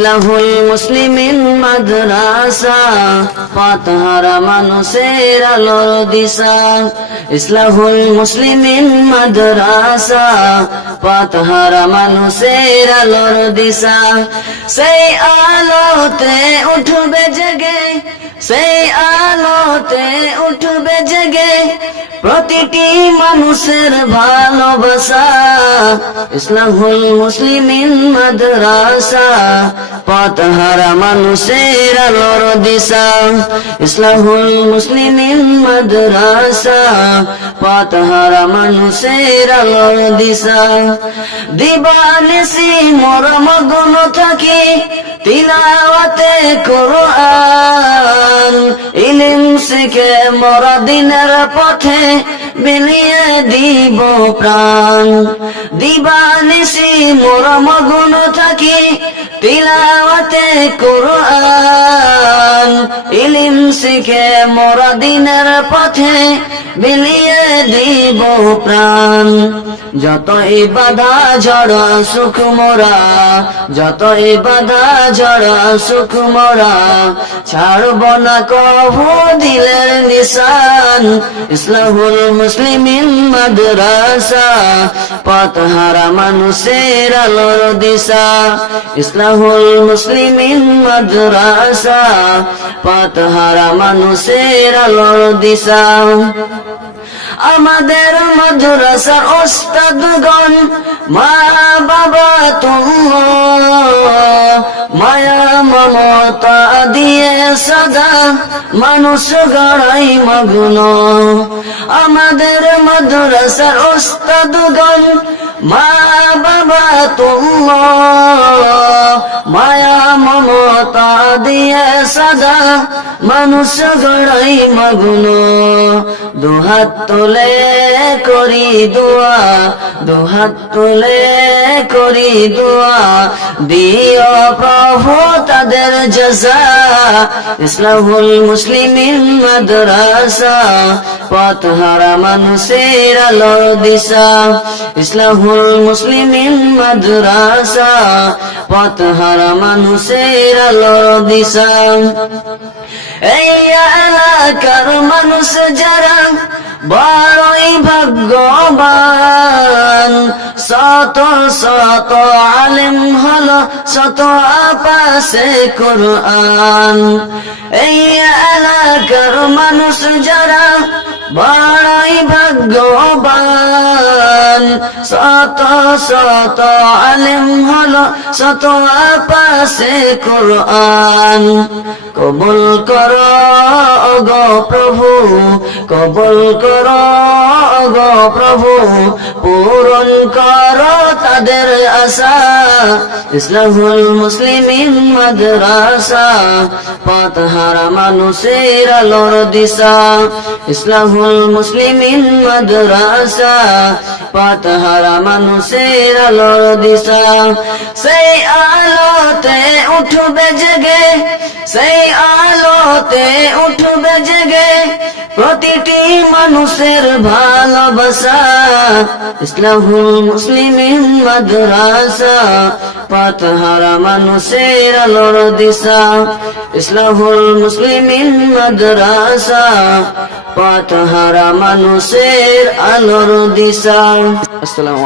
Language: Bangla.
ইসলাহুল মুসলিমিন মাদ্রাসা, পথহারা মানুষের আলোর দিশা। ইসলাহুল মুসলিমিন মাদ্রাসা, পথহারা মানুষের আলোর দিশা। সেই আলোতে উঠবে জেগে, সেই আলোতে উঠবে জেগে প্রতিটি মানুষের ভালোবাসা। ইসলাহুল মুসলিমিন মাদ্রাসা, পথহারা মানুষের আলোর দিশা। ইসলাহুল মুসলিমিন মাদ্রাসা, পথহারা মানুষের আলোর দিশা। দিবানিশি মোর মগ্ন থাকি তিলাওয়াতে কোরআন, ইলম শিখে মোরা দিনের পথে বিলিয়ে দিব প্রাণ। দিবানিশি মোর মগ্ন থাকি তিলাওয়াতে কোরআন, ইলম শিখে মোরা দিনের পথে বিলিয়ে দিব প্রাণ। যতই বাধা ঝড় সুখ মোরা, যতই বাধা ঝড় সুখ মোরা, ছাড়ব না কভু দিলের নিশান। ইসলাহুল মুসলিমিন মাদ্রাসা, পথহারা মানুষের আলোর দিশা। ইসলাহুল মুসলিমিন মাদ্রাসা, পথহারা মানুষের আলোর দিশা। আমাদের মাদ্রাসার ওস্তাদগণ মা বাবা তুল্লাহ, মায়া মমতা দিয়ে সদা মানুষ গড়াই মগ্ন। আমাদের মাদ্রাসার ওস্তাদগণ মা বাবা তুল্লাহ, মায়া মমতা দিয়ে সদা মানুষ গড়াই মগ্ন। দুহাত তুলে করি দোয়া, দুহাত তুলে করি দোয়া, দিও প্রভু তাদের জাযা। ইসলাহুল মুসলিমিন মাদ্রাসা, পথহারা মানুষের আলোর দিশা। ইসলাহুল মুসলিমিন মাদ্রাসা, পথহারা মানুষের আলোর দিশা। এই এলাকার মানুষ যারা বড়ই ভাগ্যবান, শত শত আলেম হলো শত পাশে কোরআন। এই এলাকার মানুষ যারা বড়ই ভাগ্যবান, শত শত আলেম হলো শত পাশে কোরআন। কবুল করো গো প্রভু, কবুল করো গো প্রভু, পূরণ করো তাদের আশা। ইসলাহুল মুসলিমিন মাদ্রাসা, পথহারা মানুষের আলোর দিশা। ইসলাহুল মুসলিমিন মাদ্রাসা, পথহারা মানুষের আলোর দিশা। সেই আলোতে উঠবে জেগে, সেই আলোতে উঠবে জেগে প্রতিটি মানুষের ভালোবাসা। ইসলাহুল মুসলিমিন মাদ্রাসা, পথহারা মানুষের আলোর দিশা। ইসলাহুল মুসলিমিন মাদ্রাসা, পথহারা মানুষের আলোর দিশা। আসসালামু